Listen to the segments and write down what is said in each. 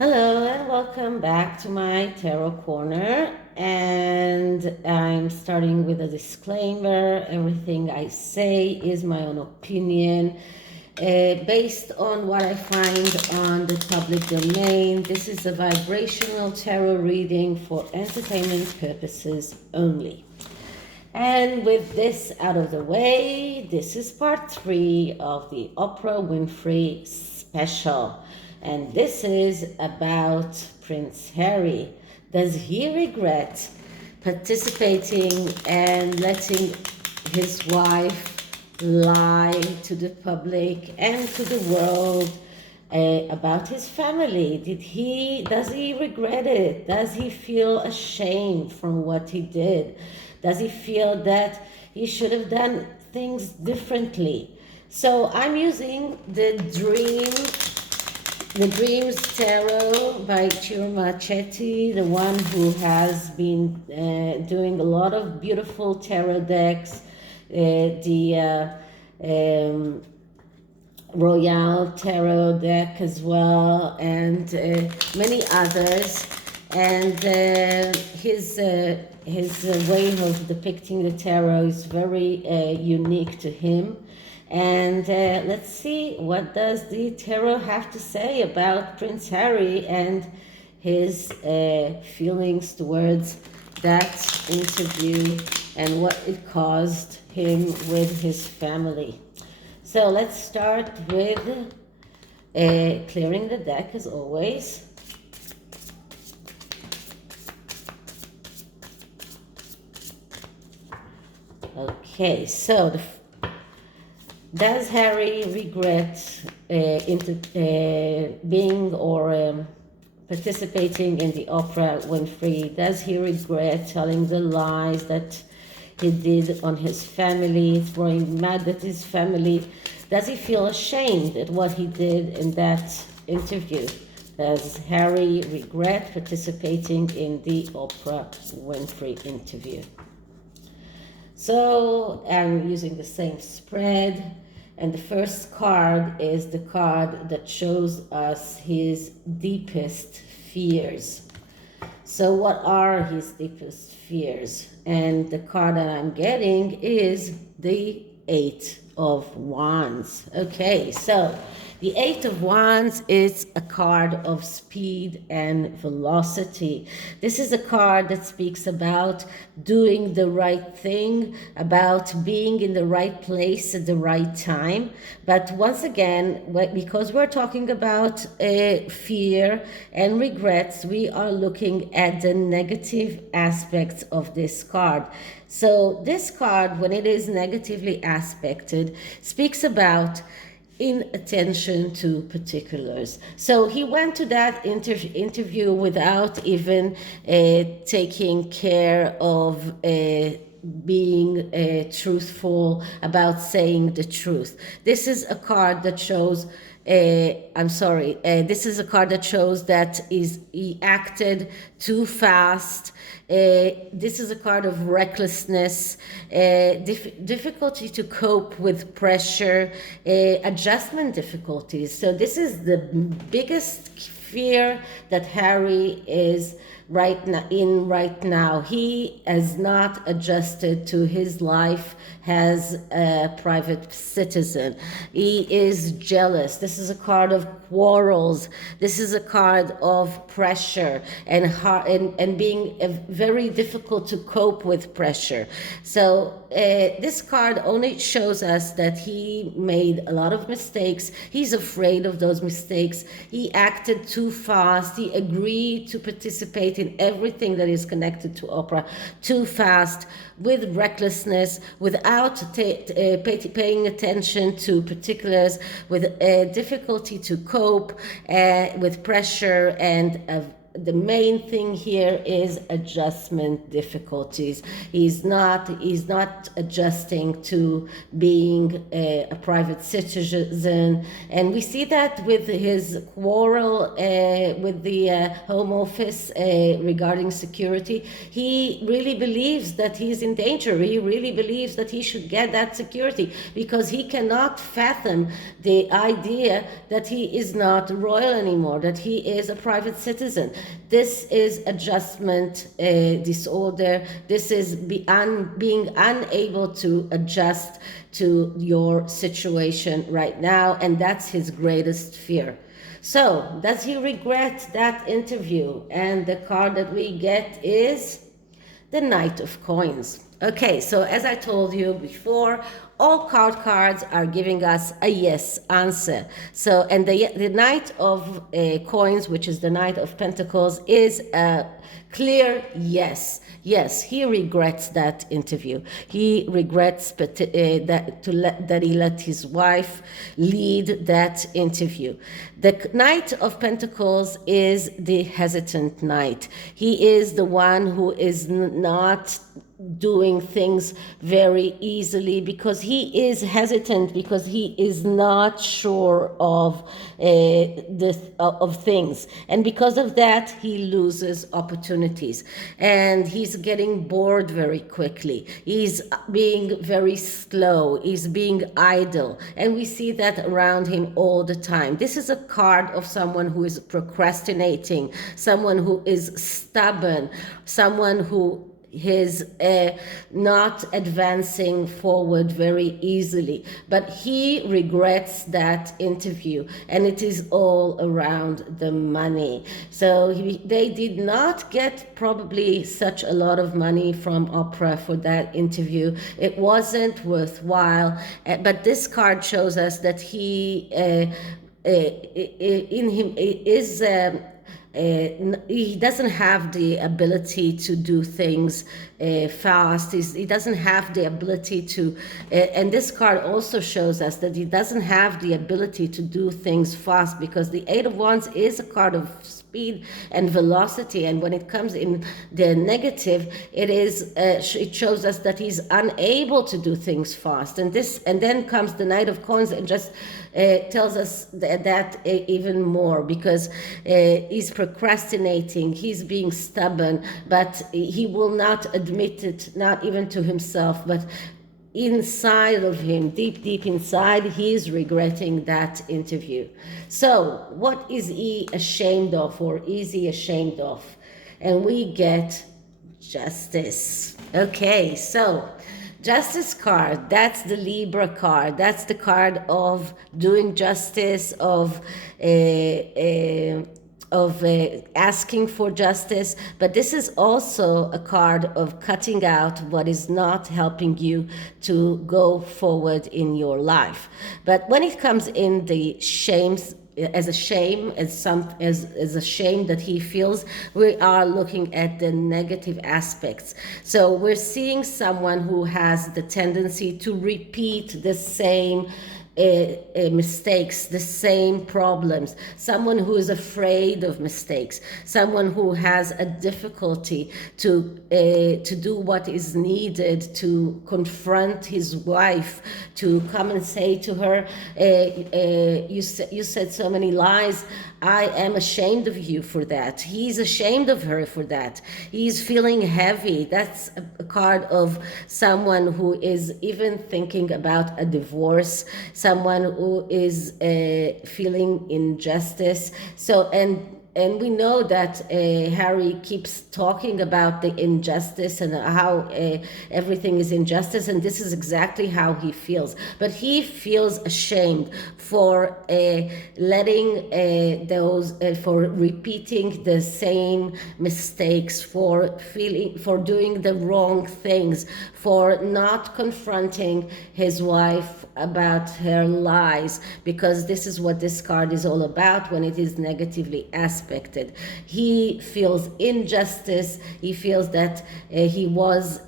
Hello and welcome back to my tarot corner. And I'm starting with a disclaimer. Everything I say is my own opinion, based on what I find on the public domain. This is a vibrational tarot reading for entertainment purposes only. And with this out of the way, this is part 3 of the Oprah Winfrey special. And this is about Prince Harry. Does he regret participating and letting his wife lie to the public and to the world about his family? Does he regret it? Does he feel ashamed from what he did? Does he feel that he should have done things differently? So I'm using the Dreams Tarot by Ciro Marchetti, the one who has been doing a lot of beautiful tarot decks, the Royal Tarot deck as well, and many others. And his way of depicting the tarot is very unique to him. And let's see, what does the tarot have to say about Prince Harry and his feelings towards that interview and what it caused him with his family. So let's start with clearing the deck as always. Okay, so does Harry regret being or participating in the Oprah Winfrey? Does he regret telling the lies that he did on his family, throwing mud at his family? Does he feel ashamed at what he did in that interview? Does Harry regret participating in the Oprah Winfrey interview? So I'm using the same spread, and the first card is the card that shows us his deepest fears. So what are his deepest fears? And the card that I'm getting is the Eight of Wands. Okay, so the Eight of Wands is a card of speed and velocity. This is a card that speaks about doing the right thing, about being in the right place at the right time. But once again, because we're talking about fear and regrets, we are looking at the negative aspects of this card. So this card, when it is negatively aspected, speaks about inattention to particulars. So he went to that interview without even taking care of being truthful about saying the truth. This is a card that shows this is a card that shows that he acted too fast. This is a card of recklessness, difficulty to cope with pressure, adjustment difficulties. So this is the biggest fear that Harry is right now. He has not adjusted to his life as a private citizen. He is jealous. This is a card of quarrels. This is a card of pressure and being very difficult to cope with pressure. So this card only shows us that he made a lot of mistakes. He's afraid of those mistakes. He acted too fast. He agreed to participate in everything that is connected to Oprah too fast, with recklessness, without paying attention to particulars, with difficulty to cope with pressure, and the main thing here is adjustment difficulties. He's not adjusting to being a private citizen, and we see that with his quarrel with the Home Office regarding security. He really believes that he's in danger. He really believes that he should get that security because he cannot fathom the idea that he is not royal anymore, that he is a private citizen. This is adjustment disorder. This is being unable to adjust to your situation right now, and that's his greatest fear. So, does he regret that interview? And the card that we get is the Knight of Coins. Okay, so as I told you before, all cards are giving us a yes answer. So, and the Knight of Coins, which is the Knight of Pentacles, is a clear yes. Yes, he regrets that interview. He regrets that he let his wife lead that interview. The Knight of Pentacles is the hesitant knight. He is the one who is not doing things very easily because he is hesitant, because he is not sure of things, and because of that he loses opportunities, and he's getting bored very quickly. He's being very slow, he's being idle, and we see that around him all the time. This is a card of someone who is procrastinating, someone who is stubborn, someone who is not advancing forward very easily, but he regrets that interview, and it is all around the money. So they did not get probably such a lot of money from Oprah for that interview. It wasn't worthwhile, but this card shows us that he in him is he doesn't have the ability to do things fast. He doesn't have the ability to, and this card also shows us that he doesn't have the ability to do things fast, because the Eight of Wands is a card of speed and velocity, and when it comes in the negative, it shows us that he's unable to do things fast, and then comes the Knight of Coins and just tells us that even more, because he's procrastinating, he's being stubborn, but he will not admit it, not even to himself, but inside of him, deep inside, he is regretting that interview. So what is he ashamed of, or is he ashamed of? And we get Justice. Okay, so Justice card, that's the Libra card. That's the card of doing justice, of asking for justice, but this is also a card of cutting out what is not helping you to go forward in your life. But when it comes in the shames, as a shame that he feels, we are looking at the negative aspects. So we're seeing someone who has the tendency to repeat the same mistakes, the same problems, someone who is afraid of mistakes, someone who has a difficulty to do what is needed, to confront his wife, to come and say to her, you said so many lies, I am ashamed of you for that. He's ashamed of her for that. He's feeling heavy. That's a card of someone who is even thinking about a divorce, someone who is feeling injustice. So, and we know that Harry keeps talking about the injustice and how everything is injustice, and this is exactly how he feels. But he feels ashamed for for repeating the same mistakes, for doing the wrong things, for not confronting his wife about her lies, because this is what this card is all about when it is negatively aspected. He feels injustice. He feels that he was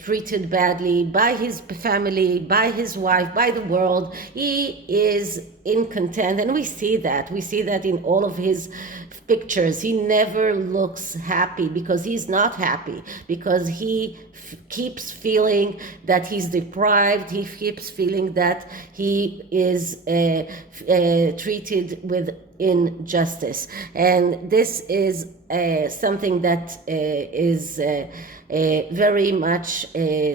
treated badly by his family, by his wife, by the world. He is incontent, and we see that in all of his pictures. He never looks happy because he's not happy, because he keeps feeling that he's deprived. He keeps feeling that he is treated with injustice, and this is something that is very much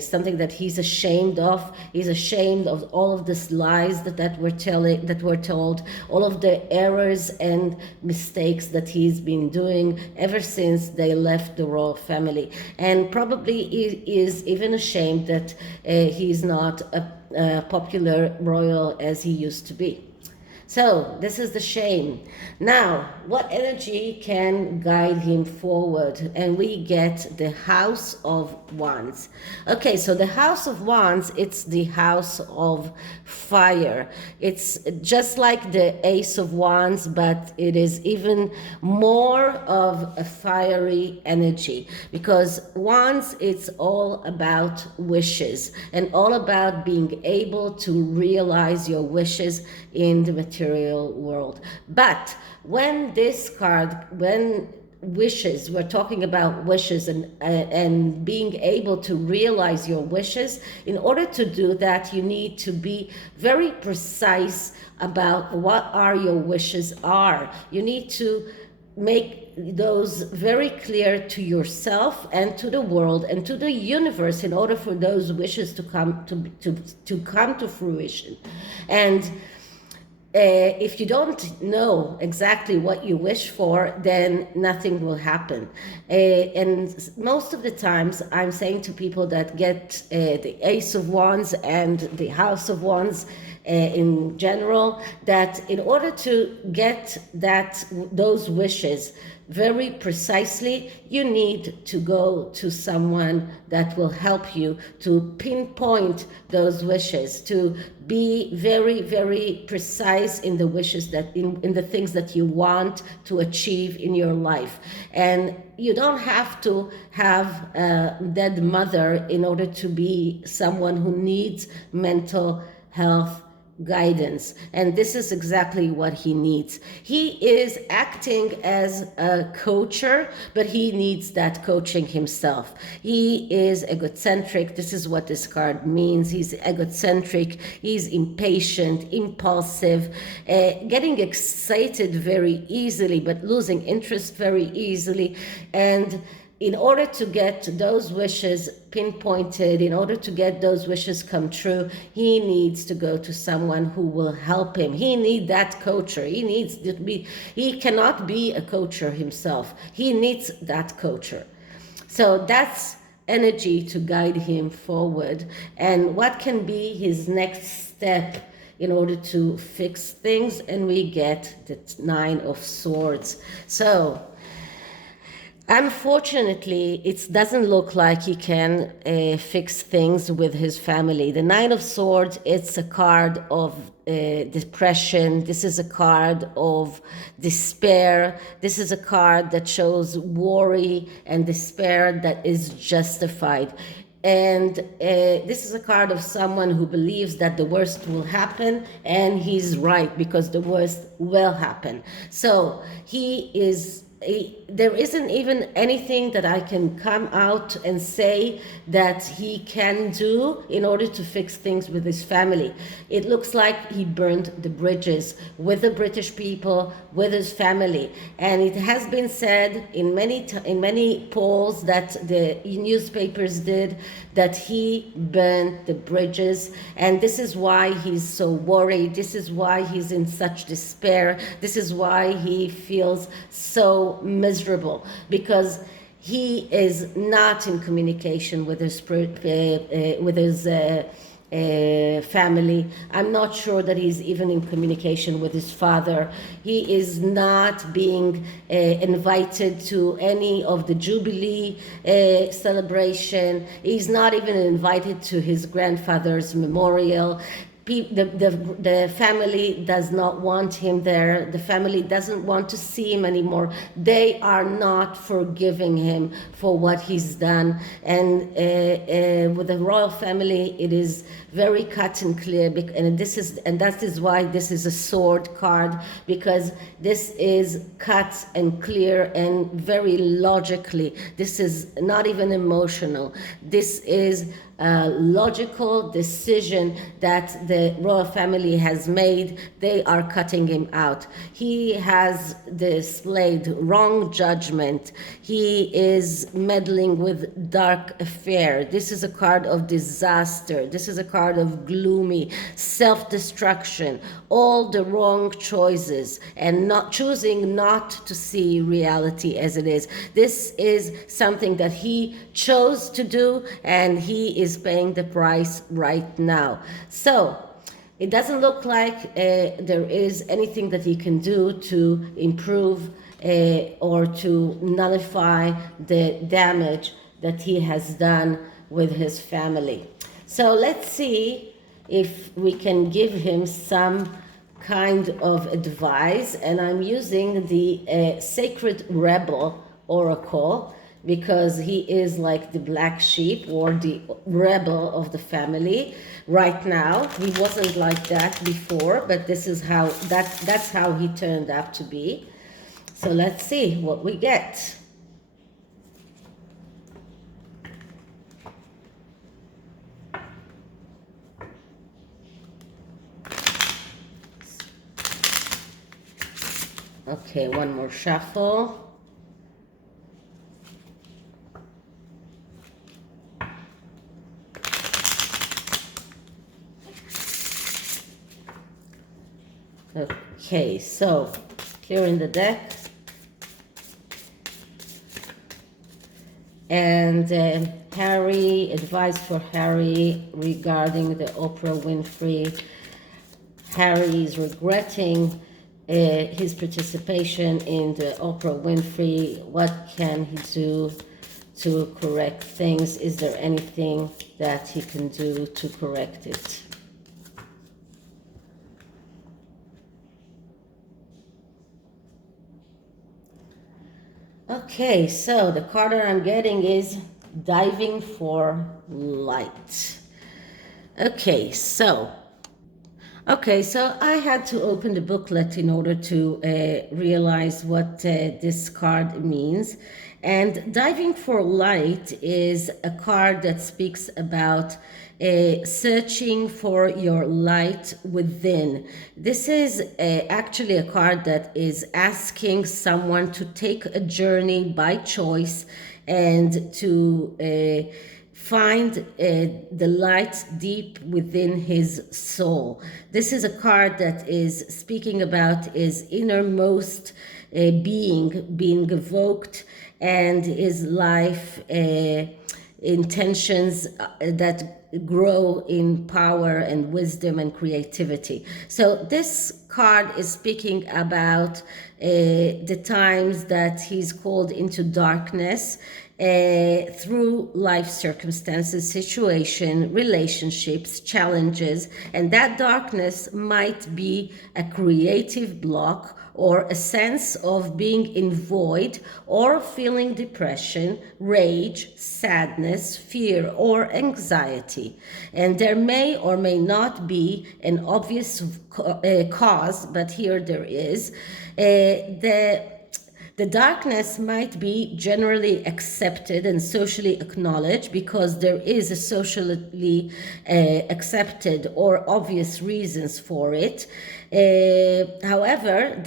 something that he's ashamed of. He's ashamed of all of these lies that were told, all of the errors and mistakes that he's been doing ever since they left the royal family, and probably is even ashamed that he's not a popular royal as he used to be. So this is the shame. Now, what energy can guide him forward? And we get the House of Wands. Okay, so the House of Wands, it's the house of fire. It's just like the Ace of Wands, but it is even more of a fiery energy, because Wands, it's all about wishes and all about being able to realize your wishes in the material world. But when this card, when wishes, we're talking about wishes and being able to realize your wishes, in order to do that, you need to be very precise about what are your wishes are. You need to make those very clear to yourself and to the world and to the universe in order for those wishes to come to fruition. And if you don't know exactly what you wish for, then nothing will happen. And most of the times I'm saying to people that get the Ace of Wands and the House of Wands in general, that in order to get those wishes very precisely, you need to go to someone that will help you to pinpoint those wishes, to be very, very precise in the wishes that in the things that you want to achieve in your life. And you don't have to have a dead mother in order to be someone who needs mental health guidance, and this is exactly what he needs. He is acting as a coacher, but he needs that coaching himself. He is egocentric. This is what this card means. He's egocentric, he's impatient, impulsive, getting excited very easily, but losing interest very easily. And in order to get those wishes pinpointed, in order to get those wishes come true, he needs to go to someone who will help him. He needs that coacher. He cannot be a coacher himself. He needs that coacher. So that's energy to guide him forward. And what can be his next step in order to fix things? And we get the Nine of Swords. So unfortunately, it doesn't look like he can fix things with his family. The Nine of Swords, it's a card of depression. This is a card of despair. This is a card that shows worry and despair that is justified. And this is a card of someone who believes that the worst will happen, and he's right, because the worst will happen. So there isn't even anything that I can come out and say that he can do in order to fix things with his family. It looks like he burned the bridges with the British people, with his family. And it has been said in many polls that the newspapers did that he burned the bridges. And this is why he's so worried. This is why he's in such despair. This is why he feels so miserable, because he is not in communication with his family. I'm not sure that he's even in communication with his father. He is not being invited to any of the Jubilee celebration. He's not even invited to his grandfather's memorial. The family does not want him there. The family doesn't want to see him anymore. They are not forgiving him for what he's done. And with the royal family, it is very cut and clear. And that is why this is a sword card, because this is cut and clear and very logically. This is not even emotional. This is a logical decision that the royal family has made. They are cutting him out. He has displayed wrong judgment. He is meddling with dark affair. This is a card of disaster. This is a card of gloomy self-destruction, all the wrong choices, and not choosing not to see reality as it is. This is something that he chose to do, and he is paying the price right now. So it doesn't look like there is anything that he can do to improve or to nullify the damage that he has done with his family. So let's see if we can give him some kind of advice. And I'm using the Sacred Rebel Oracle, because he is like the black sheep or the rebel of the family right now. He wasn't like that before, but this is how that's how he turned out to be. So let's see what we get. Okay, one more shuffle. Okay, so clearing the deck. And Harry, advice for Harry regarding the Oprah Winfrey. Harry is regretting his participation in the Oprah Winfrey. What can he do to correct things? Is there anything that he can do to correct it? Okay, so the card that I'm getting is diving for light. Okay, so I had to open the booklet in order to realize what this card means. And diving for light is a card that speaks about searching for your light within. This is actually a card that is asking someone to take a journey by choice and to find the light deep within his soul. This is a card that is speaking about his innermost being evoked, and his life intentions that grow in power and wisdom and creativity. So this card is speaking about the times that he's called into darkness through life circumstances, situation, relationships, challenges, and that darkness might be a creative block or a sense of being in void or feeling depression, rage, sadness, fear, or anxiety. And there may or may not be an obvious cause, but here there is. The darkness might be generally accepted and socially acknowledged because there is a socially accepted or obvious reasons for it. However,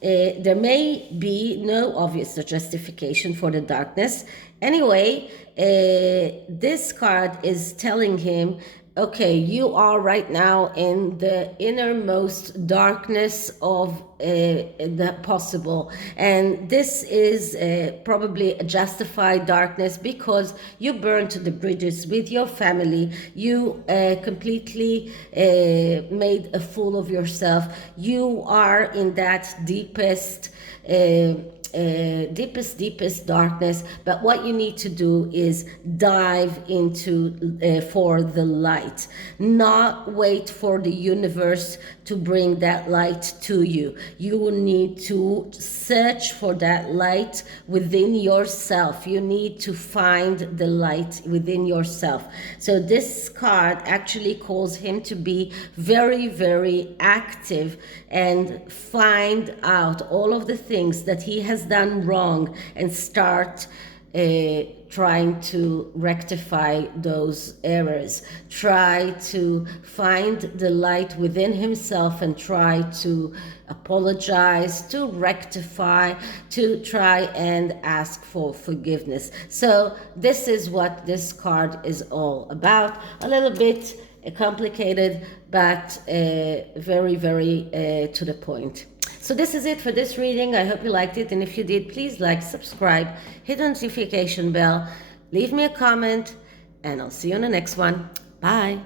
there may be no obvious justification for the darkness. Anyway, this card is telling him, okay, you are right now in the innermost darkness of the possible. And this is probably a justified darkness because you burnt the bridges with your family. You completely made a fool of yourself. You are in that deepest deepest darkness, but what you need to do is dive into for the light, not wait for the universe to bring that light to you. You will need to search for that light within yourself. You need to find the light within yourself. So this card actually calls him to be very, very active and find out all of the things that he has done wrong and start trying to rectify those errors. Try to find the light within himself and try to apologize, to rectify, to try and ask for forgiveness. So this is what this card is all about. A little bit complicated, but very, very to the point. So this is it for this reading. I hope you liked it, and if you did, please like, subscribe, hit the notification bell, leave me a comment, and I'll see you on the next one. Bye.